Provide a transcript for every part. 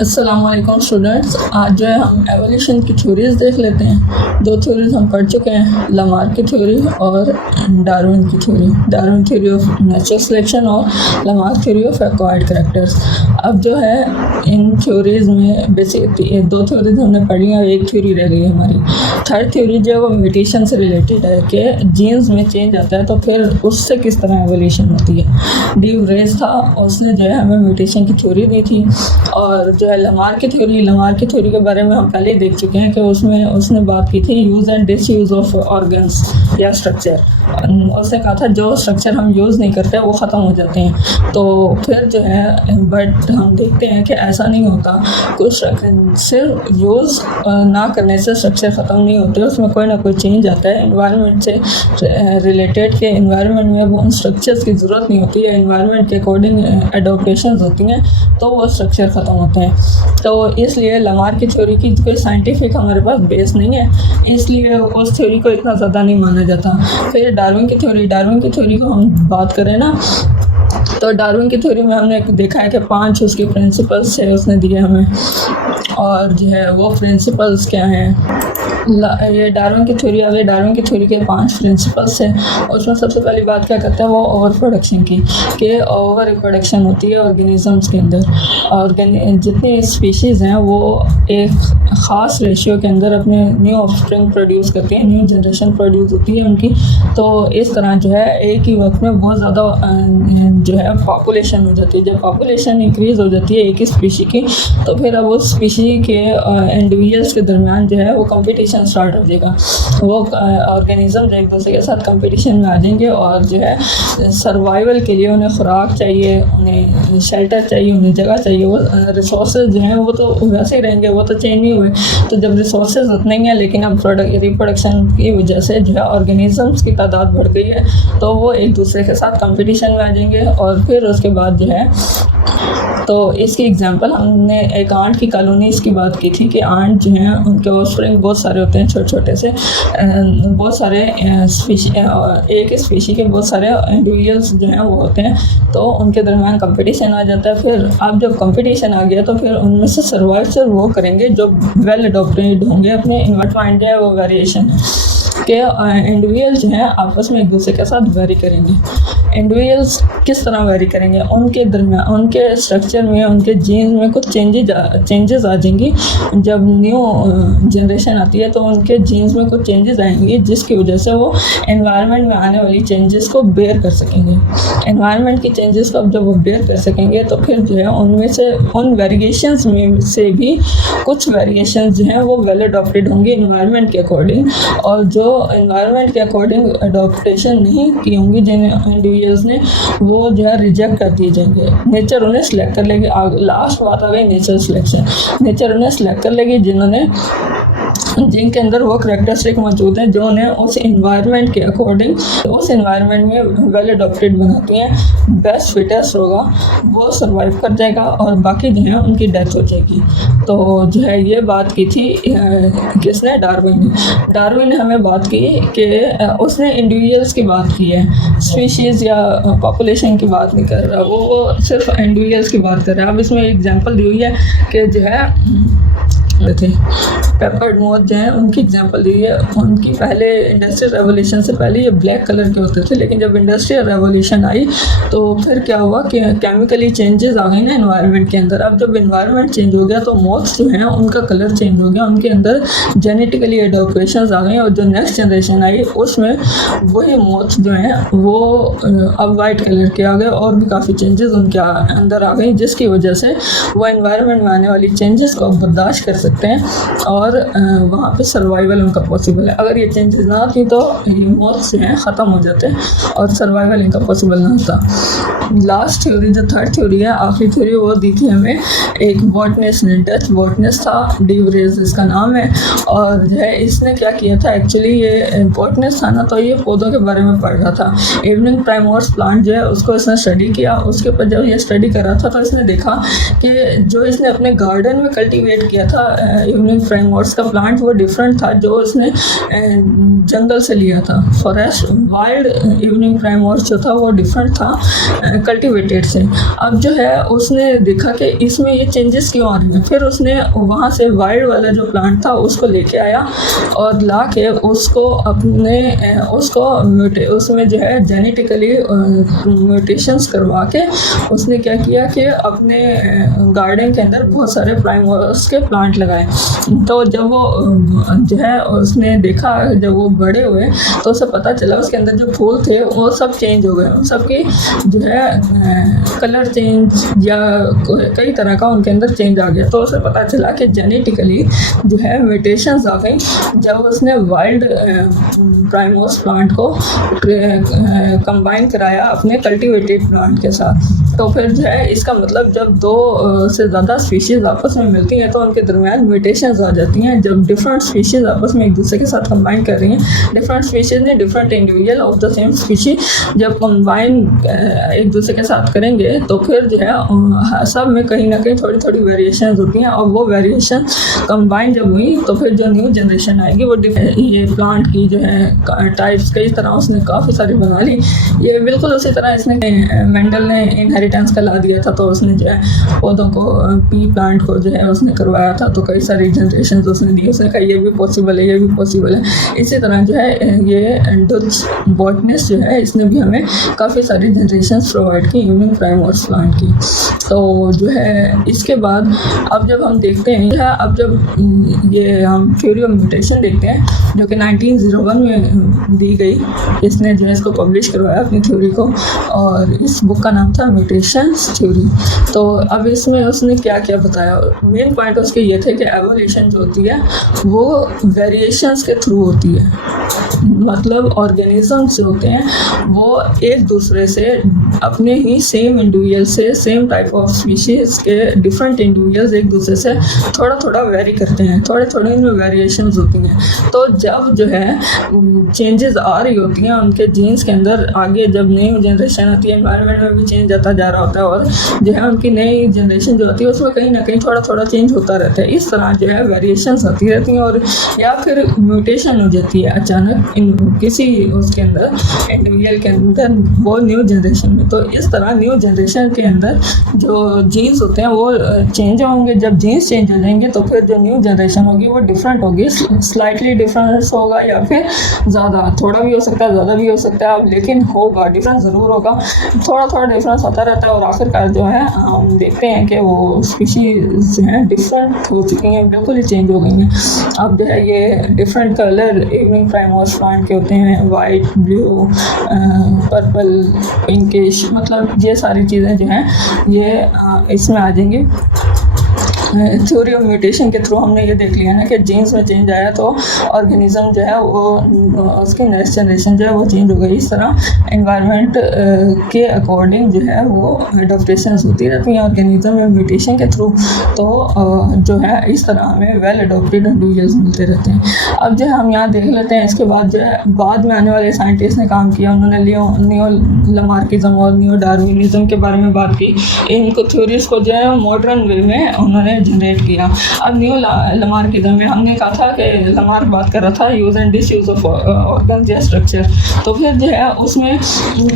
अस्सलामुअलैकुम स्टूडेंट्स। आज जो है हम एवोल्यूशन की थ्योरीज देख लेते हैं। दो थ्योरीज हम पढ़ चुके हैं, लामार्क की थ्योरी और डार्विन की theory. Darwin theory of natural selection और Lamarck theory of acquired characters. अब जो है इन थ्योरीज में बेसिक दो थ्योरीज हमने पढ़ी हैं, एक थ्योरी रह गई है हमारी। थर्ड थ्योरी जो है वो म्यूटेशन से रिलेटेड है कि जीन्स में चेंज आता है तो फिर उससे किस तरह एवोल्यूशन होती है। डी रेस था, उसने जो है हमें म्यूटेशन की थ्योरी दी थी। और जो है लामार्क की थ्योरी के बारे में हम पहले ही देख चुके हैं कि उसमें उसने बात की थी use and disuse of organs या स्ट्रक्चर। उसने कहा था जो स्ट्रक्चर हम यूज़ नहीं करते वो ख़त्म हो जाते हैं। तो फिर जो है बट हम देखते हैं कि ऐसा नहीं होता। कुछ सिर्फ यूज़ ना करने से स्ट्रक्चर ख़त्म नहीं होते, उसमें कोई ना कोई चेंज आता है इन्वायरमेंट से रिलेटेड के इन्वायरमेंट में वो उन स्ट्रक्चर्स की ज़रूरत नहीं होती है, इन्वायरमेंट के अकॉर्डिंग एडोप्टेशन होती हैं तो वो स्ट्रक्चर ख़त्म होते हैं। तो इसलिए लामार्क की थ्योरी की कोई साइंटिफिक हमारे पास बेस नहीं है, इसलिए उस थ्योरी को इतना ज़्यादा नहीं माना जाता। फिर डार्विन की थ्योरी को हम बात करें ना, तो डार्विन की थ्योरी में हमने देखा है कि 5 उसके प्रिंसिपल्स है उसने दिए हमें। और जो है वो प्रिंसिपल्स क्या हैं, ये डार्विन की थ्योरी आ गई। डार्विन की थ्योरी के 5 प्रिंसिपल्स हैं। उसमें सबसे पहली बात क्या करता है वो ओवर प्रोडक्शन की, कि ओवर रिप्रोडक्शन होती है ऑर्गेनिजम्स के अंदर। और जितनी स्पीशीज़ हैं वो एक ख़ास रेशियो के अंदर अपने न्यू ऑफस्प्रिंग प्रोड्यूस करती हैं, न्यू जनरेशन प्रोड्यूस होती है उनकी। तो इस तरह जो है एक ही वक्त में बहुत ज़्यादा जो है पॉपुलेशन हो जाती है। जब पॉपुलेशन इंक्रीज़ हो जाती है एक ही स्पीशी की, तो फिर अब उस स्पीशी के इंडिविजुअल्स के दरमियान जो है वो कंपटीशन स्टार्ट हो जाएगा। वो ऑर्गेनिज्म एक दूसरे के साथ कंपटीशन में आ जाएंगे और जो है सर्वाइवल के लिए उन्हें खुराक चाहिए, उन्हें शेल्टर चाहिए, उन्हें जगह चाहिए। वो रिसोर्सेज जो हैं वो तो वैसे ही रहेंगे, वो तो चेंज नहीं हुए। तो जब रिसोर्सेज उतने ही हैं लेकिन अब रिप्रोडक्शन की वजह से जो है ऑर्गेनिजम्स की तादाद बढ़ गई है, तो वो एक दूसरे के साथ कंपटीशन में आ जाएंगे। और फिर उसके बाद जो है तो इसकी एग्जांपल हमने एक आंट की कॉलोनीज़ की बात की थी कि आंट जो हैं उनके ऑफस्प्रिंग बहुत सारे होते हैं, छोटे छोटे से बहुत सारे स्पीशी, एक स्पीशी के बहुत सारे इंडिविजुअल्स जो हैं वो होते हैं, तो उनके दरमियान कंपटीशन आ जाता है। फिर अब जब कंपटीशन आ गया तो फिर उनमें से सर्वाइवल वो करेंगे जो वेल अडॉप्टेड होंगे अपने इन्वायरमेंट है, वो वेरिएशन है कि इंडिविजुअल जो हैं आपस में एक दूसरे के साथ वेरी करेंगे। इंडिविजुअल्स किस तरह वेरी करेंगे, उनके दरमियान उनके स्ट्रक्चर में, उनके जीन्स में कुछ चेंजेस आ जाएंगी। जब न्यू जनरेशन आती है तो उनके जीन्स में कुछ चेंजेस आएंगे जिसकी वजह से वो एनवायरनमेंट में आने वाली चेंजेस को बेयर कर सकेंगे। एनवायरनमेंट की चेंजेस को अब जब वो बेयर कर सकेंगे तो फिर जो है उनमें से उन वेरिएशंस में से भी कुछ वेरिएशंस जो हैं वो वेल अडॉप्टेड होंगे इन्वायरमेंट के अकॉर्डिंग, और जो एनवायरनमेंट के अकॉर्डिंग अडॉप्टेशन नहीं की होंगी जिन इंडिविजुअल्स ने, वो जो है रिजेक्ट कर दिए जाएंगे। नेचर उन्हें सिलेक्ट कर लेगी। लास्ट बात आ गई नेचर सिलेक्शन। नेचर उन्हें सिलेक्ट कर लेगी जिनके अंदर वो करैक्टरिस्टिक मौजूद हैं जो उन्हें उस इन्वायरमेंट के अकॉर्डिंग उस इन्वायरमेंट में वेल अडॉप्टेड बनाती हैं। बेस्ट फिटेस्ट होगा वो सर्वाइव कर जाएगा और बाकी जो है उनकी डेथ हो जाएगी। तो जो है ये बात की थी किसने, डार्विन ने हमें बात की कि उसने इंडिविजुअल्स की बात की है, स्पीशीज़ या पॉपुलेशन की बात नहीं कर रहा, वो सिर्फ इंडिविजुअल्स की बात कर रहा है। अब इसमें एग्जांपल दी हुई है कि जो है थे पेपर्ड मोथ जो है उनकी एग्जांपल दी है। उनकी पहले इंडस्ट्रियल रेवोल्यूशन से पहले ये ब्लैक कलर के होते थे, लेकिन जब इंडस्ट्रियल रेवोल्यूशन आई तो फिर क्या हुआ कि केमिकली चेंजेस आ गए ना एनवायरनमेंट के अंदर। अब जब एनवायरनमेंट चेंज हो गया तो मोथ्स जो हैं उनका कलर चेंज हो गया, उनके अंदर जेनेटिकली एडोप्टेशंस आ गई और जो नेक्स्ट जनरेशन आई उसमें वही मोथ्स जो हैं वो अब वाइट कलर के आ गए और भी काफ़ी चेंजेस उनके अंदर आ गई, जिसकी वजह से वो एनवायरनमेंट में आने वाली चेंजेस को बर्दाश्त कर सकते हैं और वहाँ पे सर्वाइवल उनका पॉसिबल है। अगर ये चेंजेस ना आती तो ये मौत से हैं ख़त्म हो जाते हैं और सर्वाइवल इनका पॉसिबल ना होता। लास्ट थ्योरी जो थर्ड थ्योरी है, आखिरी थ्योरी, वो दी थी हमें एक बॉटनिस्ट ने, डच बॉटनिस्ट था, डी व्रेज इसका नाम है। और जो है इसने क्या किया था, एक्चुअली ये बॉटनिस्ट था ना तो ये पौधों के बारे में पढ़ रहा था। इवनिंग प्राइमोर्स प्लांट जो है उसको इसने स्टडी किया। उसके ऊपर जब ये स्टडी कर रहा था तो इसने देखा कि जो इसने अपने गार्डन में कल्टीवेट किया था इवनिंग प्राइमोर्स का प्लांट वो डिफरेंट था जो उसने जंगल से लिया था। फॉरेस्ट वाइल्ड इवनिंग प्राइमोर्स जो था वो डिफरेंट था कल्टिवेटेड से। अब जो है उसने देखा कि इसमें ये चेंजेस क्यों आ रही हैं, फिर उसने वहाँ से वाइल्ड वाला जो प्लांट था उसको लेके आया और ला के उसको उसमें जो है जेनेटिकली म्यूटेशंस करवा के उसने क्या किया कि अपने गार्डन के अंदर बहुत सारे प्राइमोर्स के प्लांट लगाए। तो जब वो जो है उसने देखा, जब वो बड़े हुए तो उसे पता चला उसके अंदर जो फूल थे वो सब चेंज हो गए, उन सबकी जो है कलर चेंज या कई तरह का उनके अंदर चेंज आ गया। तो उसे पता चला कि जेनेटिकली जो है म्यूटेशंस आ गई जब उसने वाइल्ड प्राइमोर्स प्लांट को कंबाइन कराया अपने कल्टिवेटेड प्लांट के साथ। तो फिर जो है इसका मतलब जब दो से ज़्यादा स्पीशीज़ आपस में मिलती हैं तो उनके दरमियान म्यूटेशंस आ जाती हैं। जब डिफरेंट स्पीशीज़ आपस में एक दूसरे के साथ कंबाइन कर रही हैं, डिफरेंट स्पीशीज़ ने different individual of the same species जब कंबाइन एक दूसरे के साथ करेंगे तो फिर जो है सब में कहीं ना कहीं थोड़ी थोड़ी वेरिएशन होती हैं और वो वेरिएशन कंबाइन जब हुई तो फिर जो न्यू जनरेशन आएगी वो ये प्लांट की जो है टाइप्स कई तरह उसने काफ़ी सारी बना ली। ये बिल्कुल उसी तरह इसने मेंडल ने इनहेरिटेंस का ला दिया था, तो उसने जो है पौधों को पी प्लांट को जो है उसने करवाया था, तो कई सारी जनरेशन उसने दी। उसने कहा ये भी पॉसिबल है, ये भी पॉसिबल है। इसी तरह जो है ये डच बॉटनिस्ट जो है इसने भी हमें काफ़ी सारी जनरेशन प्रोवाइड की इवनिंग प्राइमोर्स प्लांट की। तो जो है इसके बाद अब जब हम देखते हैं अब जब ये हम थ्योरी ऑफ म्यूटेशन देखते हैं जो कि 1901 में दी गई, इसने जो है इसको पब्लिश करवाया अपनी थ्योरी को, और इस बुक का नाम था म्यूटेशंस थ्योरी। तो अब इसमें उसने क्या क्या बताया, मेन पॉइंट उसके ये थे कि एवोल्यूशन जो होती है वो वेरिएशंस के थ्रू होती है। मतलब ऑर्गेनिजम्स जो होते हैं वो एक दूसरे से अपने ही सेम इंडिविजुअल से सेम टाइप ऑफ स्पीशीज़ के डिफरेंट इंडिविजुअल्स एक दूसरे से थोड़ा थोड़ा वेरी करते हैं, थोड़े थोड़े इनमें वेरिएशंस होती हैं। तो जब जो है चेंजेस आ रही होती हैं उनके जीन्स के अंदर, आगे जब नई जनरेशन आती है एनवायरनमेंट में भी चेंज आता जा रहा होता है और जो है उनकी नई जनरेशन जो होती है उसमें कहीं ना कहीं थोड़ा थोड़ा चेंज होता रहता है। इस तरह जो है वेरिएशंस आती रहती हैं और या फिर म्यूटेशन हो जाती है अचानक किसी उसके अंदर इंडिविजुअल के अंदर वो न्यू जनरेशन में। तो इस तरह न्यू जनरेशन के अंदर जो जीन्स होते हैं वो चेंज होंगे। जब जीन्स चेंज हो जाएंगे तो फिर जो न्यू जनरेशन होगी वो डिफरेंट होगी, स्लाइटली डिफरेंस होगा या फिर ज़्यादा, थोड़ा भी हो सकता है ज़्यादा भी हो सकता है, लेकिन होगा, डिफरेंस ज़रूर होगा, थोड़ा थोड़ा डिफरेंस होता रहता है। और आखिरकार जो है हम देखते हैं कि वो स्पीशीज़ हैं डिफरेंट हो चुकी हैं, बिल्कुल ही चेंज हो गई हैं। अब जो है ये डिफरेंट कलर इवनिंग प्राइमोर्स प्लांट के होते हैं, वाइट, ब्लू, पर्पल, पिंकिश, मतलब ये सारी चीज़ें जो हैं ये इसमें आ जाएंगी। थ्योरी ऑफ म्यूटेशन के थ्रू हमने ये देख लिया ना कि जीन्स में चेंज आया तो ऑर्गेनिज्म जो है वो उसकी नेक्स्ट जनरेशन जो है वो चेंज हो गई। इस तरह एनवायरनमेंट के अकॉर्डिंग जो है वो एडॉप्टेशंस होती रहती हैं ऑर्गेनिज्म में म्यूटेशन के थ्रू। तो जो है इस तरह हमें वेल एडॉप्टेड इंडिविजुअल्स मिलते रहते हैं। अब जो है हम यहाँ देख लेते हैं इसके बाद जो है बाद में आने वाले साइंटिस्ट ने काम किया, उन्होंने नियो लमार्किज्म और नियो डार्विनिज्म के बारे में बात की। इनको थ्योरीज को जो है मॉडर्न वे में उन्होंने जनरेट किया। अब नियो लमार्किज्म में हमने कहा था कि लमार्क बात कर रहा था use and disuse of organs या स्ट्रक्चर। तो फिर जो है उसमें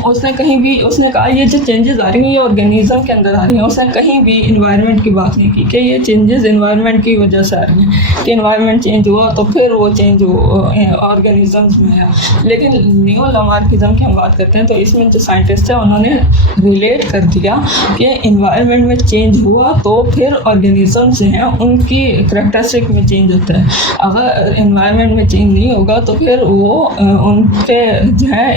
उसने कहीं भी उसने कहा ये जो चेंजेस आ रही हैं ये ऑर्गेनिज्म के अंदर आ रही हैं। उसने कहीं भी इन्वायरमेंट की बात नहीं की कि ये चेंजेस इन्वायरमेंट की वजह से आ रही हैं, कि इन्वायरमेंट चेंज हुआ तो फिर वो चेंज ऑर्गेनिजम्स में आया। लेकिन नियो लमार्किज्म की हम बात करते हैं तो इसमें जो साइंटिस्ट है उन्होंने रिलेट कर दिया कि इन्वायरमेंट में चेंज हुआ तो फिर ऑर्गेनिज्म जो हैं उनकी करैक्टरिस्टिक में चेंज होता है। अगर एनवायरनमेंट में चेंज नहीं होगा तो फिर वो उनके जो है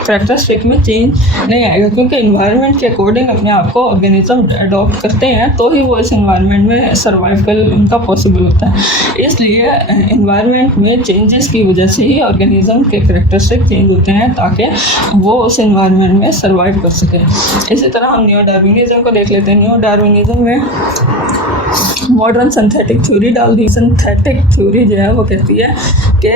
करैक्टरिस्टिक में चेंज नहीं आएगा, क्योंकि एनवायरनमेंट के अकॉर्डिंग अपने आप को ऑर्गेनिज्म अडॉप्ट करते हैं तो ही वो इस एनवायरनमेंट में सर्वाइवल उनका पॉसिबल होता है। इसलिए एनवायरनमेंट में चेंजेस की वजह से ही ऑर्गेनिज्म के करैक्टरिस्टिक चेंज होते हैं ताकि वो उस एनवायरनमेंट में सर्वाइव कर सकें। इसी तरह हम नियो डार्विनिज्म को देख लेते हैं। नियो डार्विनिज्म में मॉडर्न सिंथेटिक थ्योरी डाल दी। सिंथेटिक थ्योरी जो है वो कहती है कि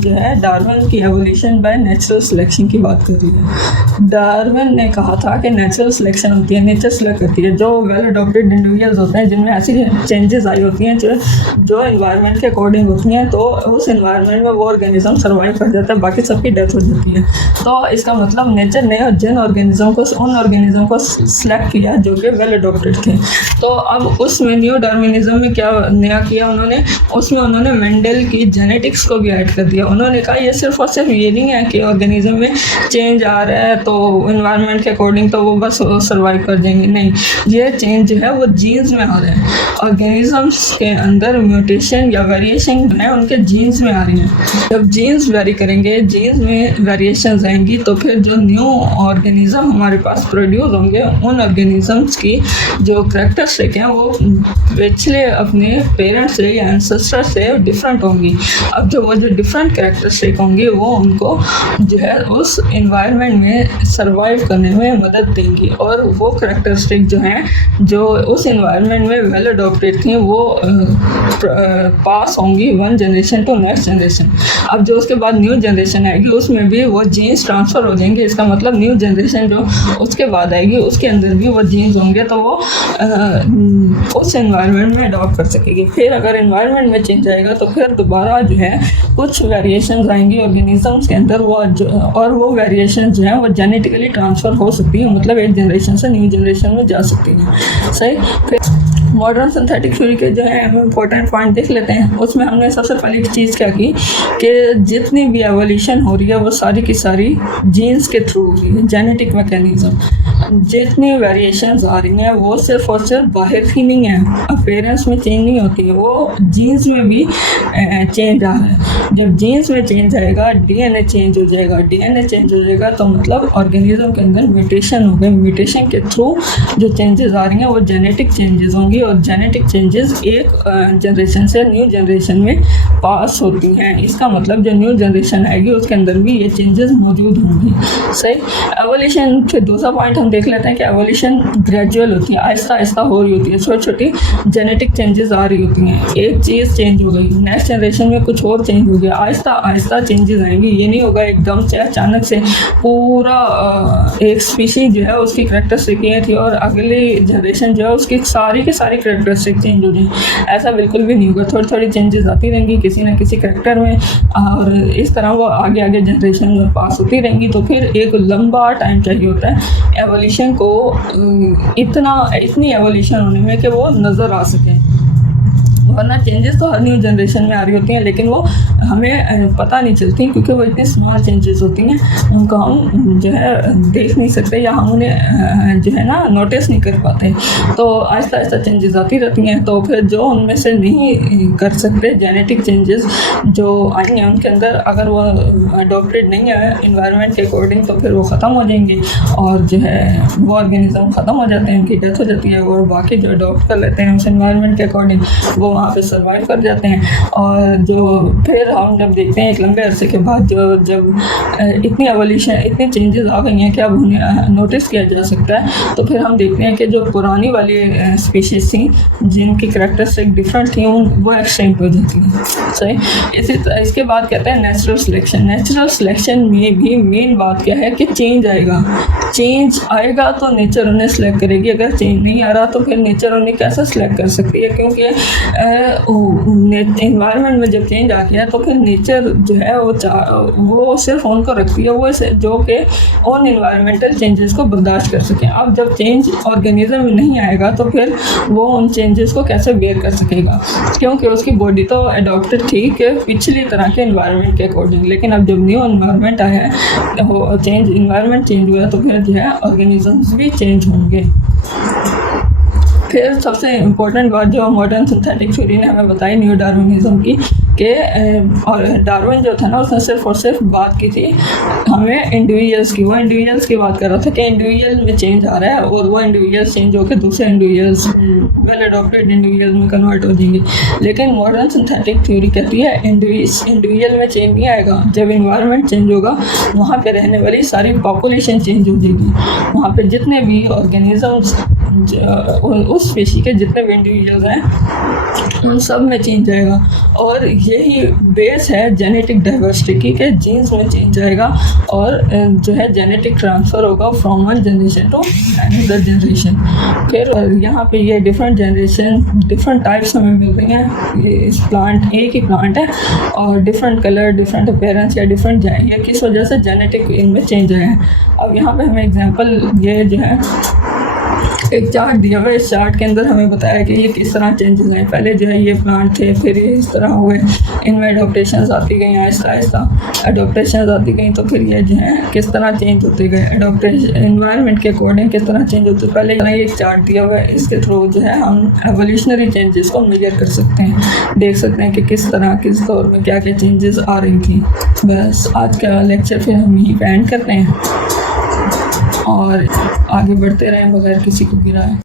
जो है डार्विन की एवोल्यूशन बाय नेचुरल सिलेक्शन की बात कर रही है। डार्विन ने कहा था कि नेचुरल सिलेक्शन होती है, नेचर सिलेक्ट करती है, जो वेल अडॉप्टेड इंडिविजुअल्स होते हैं जिनमें ऐसी चेंजेस आई होती हैं जो इन्वायरमेंट के अकॉर्डिंग होती हैं, तो उस इन्वायरमेंट में वो ऑर्गेनिज्म सर्वाइव कर जाता है, बाकी सबकी डेथ हो जाती है। तो इसका मतलब नेचर ने जिन ऑर्गेनिज्म को उन ऑर्गेनिज्म को सिलेक्ट किया जो कि वेल अडॉप्टेड थे। तो अब उसमें न्यू डार्विनिज्म में क्या नया किया उन्होंने, उसमें उन्होंने मेंडल की जेनेटिक्स को भी ऐड कर दिया। उन्होंने कहा ये सिर्फ और सिर्फ ये नहीं है कि ऑर्गेनिज्म में चेंज आ रहा है तो इन्वायरमेंट के अकॉर्डिंग तो वो बस सर्वाइव कर जाएंगे, नहीं, ये चेंज जो है वो जीन्स में आ रहा है। ऑर्गेनिजम्स के अंदर म्यूटेशन या वेरिएशन है उनके जीन्स में आ रही हैं। जब जीन्स वेरी करेंगे, जीन्स में वेरिएशंस आएंगी, तो फिर जो न्यू ऑर्गेनिज्म हमारे पास प्रोड्यूस होंगे उन ऑर्गेनिजम्स की जो करैक्टरिस्टिक हैं वो पिछले अपने पेरेंट्स से या एंसेस्टर से डिफरेंट होंगी। अब जो वो जो डिफरेंट करैक्टरिस्टिक होंगी वो उनको जो है उस इन्वायरमेंट में सर्वाइव करने में मदद देंगी, और वो करैक्टरिस्टिक जो हैं जो उस इन्वायरमेंट में वेल अडॉप्टेड थी वो पास होंगी one generation to next generation. अब जो उसके बाद न्यू जनरेशन आएगी उसमें भी वो जीन्स ट्रांसफ़र हो जाएंगे। इसका मतलब न्यू जनरेशन जो उसके बाद आएगी उसके अंदर भी वो जीन्स होंगे, तो वो उस एनवायरनमेंट में अडॉप्ट कर सकेगी। फिर अगर एनवायरनमेंट में चेंज आएगा तो फिर दोबारा जो है कुछ वेरिएशंस आएंगी ऑर्गेनिजम्स के अंदर, और वो वेरिएशन जो है वो जेनेटिकली ट्रांसफ़र हो सकती है, मतलब एक जनरेशन से न्यू जनरेशन में जा सकती है। सही। फिर मॉडर्न सिंथेटिक थ्योरी के जो है हम इम्पोर्टेंट पॉइंट देख लेते हैं। उसमें हमने सबसे पहली चीज़ क्या की कि जितनी भी एवोल्यूशन हो रही है वो सारी की सारी जीन्स के थ्रू हो रही है, जेनेटिक मैकेनिज्म। जितनी वेरिएशंस आ रही हैं वो सिर्फ और सिर्फ बाहर ही नहीं है, अपीयरेंस में चेंज नहीं होती है, वो जीन्स में भी चेंज आ रहा है। जब जीन्स में चेंज आएगा डीएनए चेंज हो जाएगा, डीएनए चेंज हो जाएगा तो मतलब ऑर्गेनिज्म के अंदर म्यूटेशन हो गए, म्यूटेशन के थ्रू जो चेंजेस आ रही हैं वो जेनेटिक चेंजेस होंगी, और जेनेटिक चेंजेस एक जनरेशन से न्यू जनरेशन में पास होती हैं। इसका मतलब जो न्यू जनरेशन आएगी उसके अंदर भी ये चेंजेस मौजूद होंगी। सही। एवोल्यूशन फिर दूसरा पॉइंट हम देख लेते हैं कि एवोल्यूशन ग्रेजुअल होती है, आहिस्ता आहिस्ता हो रही होती है, छोटी छोटी जेनेटिक चेंजेस आ रही होती हैं। एक चीज़ चेंज हो गई, नेक्स्ट जनरेशन में कुछ और चेंज हो गया, आहिस्ता आहिस्ता चेंजेस आएंगी। ये नहीं होगा एकदम से अचानक से पूरा एक स्पीशीज जो है उसकी करैक्टरिस्टिक ये थी और अगली जनरेशन जो है उसकी सारी की सारी करैक्टरिस्टिक चेंज हो जाए, ऐसा बिल्कुल भी नहीं होगा। थोड़ी थोड़ी चेंजेस आती रहेंगी किसी न किसी करैक्टर में, और इस तरह वो आगे आगे जनरेशन में पास होती रहेंगी। तो फिर एक लंबा टाइम चाहिए होता है एवोल्यूशन को, इतनी एवोल्यूशन होने में कि वो नज़र आ सके, वरना चेंजेस तो हर न्यू जनरेशन में आ रही होती हैं लेकिन वो हमें पता नहीं चलती क्योंकि वो इतनी स्मॉल चेंजेस होती हैं, उनको हम जो है देख नहीं सकते या हम उन्हें जो है ना नोटिस नहीं कर पाते। तो आहिस्ता आहिस्ता चेंजेस आती रहती हैं। तो फिर जो उनमें से नहीं कर सकते जेनेटिक चेंजेस जो आई हैं उनके अंदर, अगर वो अडॉप्टेड नहीं है इन्वायरमेंट के अकॉर्डिंग तो फिर वो ख़त्म हो जाएंगे और जो है वो ऑर्गेनिज्म ख़त्म हो जाते हैं, उनकी डेथ हो जाती है, और बाकी जो अडॉप्ट कर लेते हैं उस इन्वायरमेंट के अकॉर्डिंग वो वहाँ पे सर्वाइव कर जाते हैं। और जो फिर हम जब देखते हैं एक लंबे अरसे के बाद जब इतनी एवोल्यूशन इतनी चेंजेस आ गई हैं कि अब उन्हें नोटिस किया जा सकता है, तो फिर हम देखते हैं कि जो पुरानी वाली स्पीशीज़ थी जिनकी करैक्टरिस्टिक डिफरेंट थी वो एक्सटिंक्ट हो जाती हैं। सही। इसके बाद कहते हैं नेचुरल सिलेक्शन। नेचुरल सिलेक्शन में भी मेन बात क्या है कि चेंज आएगा, चेंज आएगा तो नेचर उन्हें सिलेक्ट करेगी, अगर चेंज नहीं आ रहा तो फिर नेचर उन्हें कैसे सिलेक्ट कर सकती है, क्योंकि इन्वायरमेंट में जब चेंज आ गया तो फिर नेचर जो है वो सिर्फ उनको रखती है वो जो कि उन इन्वायरमेंटल चेंजेस को बर्दाश्त कर सकें। अब जब चेंज ऑर्गेनिज्म में नहीं आएगा तो फिर वो उन चेंजेस को कैसे बेयर कर सकेगा, क्योंकि उसकी बॉडी तो अडॉप्टेड थी कि पिछली तरह के इन्वायरमेंट के अकॉर्डिंग, लेकिन अब जब न्यू इन्वायरमेंट आया है वो इन्वायरमेंट चेंज हुआ तो फिर जो है ऑर्गेनिजम्स भी चेंज होंगे। फिर सबसे इम्पोर्टेंट बात जो मॉडर्न सिंथेटिक थ्योरी ने हमें बताई न्यू डार्विनिज्म की, कि और डार्विन जो था ना उसने सिर्फ और सिर्फ बात की थी हमें इंडिविजुअल्स की, वो इंडिविजुअल्स की बात कर रहा था कि इंडिविजुअल में चेंज आ रहा है और वो इंडिविजुअल्स चेंज होकर दूसरे इंडिविजुअल्स वेल अडॉप्टेड इंडिविजुअल में कन्वर्ट हो जाएंगे। लेकिन मॉडर्न सिंथेटिक थ्योरी कहती है इंडिविजुअल में चेंज नहीं आएगा, जब इन्वायरमेंट चेंज होगा वहाँ पर रहने वाली सारी पॉपुलेशन चेंज हो जाएगी, वहाँ पर जितने भी ऑर्गेनिजम्स उस स्पीशी के जितने भी इंडिविजुअल्स हैं उन सब में चेंज आएगा। और यही बेस है जेनेटिक डाइवर्सिटी के जीन्स में चेंज आएगा और जो है जेनेटिक ट्रांसफ़र होगा from one generation to another generation. फिर यहाँ पे ये डिफरेंट जनरेशन डिफरेंट टाइप्स हमें मिल रही हैं। ये इस प्लांट एक ही प्लांट है और डिफरेंट कलर डिफरेंट अपीयरेंस या डिफरेंट ये किस वजह से जेनेटिक इनमें चेंज आए हैं। अब यहाँ पे हमें एग्जांपल ये जो है एक चार्ट दिया हुआ है। इस चार्ट के अंदर हमें बताया कि ये किस तरह चेंजेस हैं। पहले जो है ये प्लांट थे, फिर ये इस तरह हुए, इनमें एडोप्टेशन आती गई आहिस्ता आहिस्ता, एडोप्टेशन आती गई तो फिर ये जो है किस तरह चेंज होते गए, एडोप्टेशन एनवायरनमेंट के अकॉर्डिंग किस तरह चेंज होते। पहले एक चार्ट दिया हुआ है, इसके थ्रू जो है हम एवोल्यूशनरी चेंजेस को मेजर कर सकते हैं, देख सकते हैं कि किस तरह किस दौर में क्या क्या चेंजेस आ रही थी। बस आज का लेक्चर फिर हम यहीं पे एंड करते हैं और आगे बढ़ते रहें बगैर किसी को गिराए।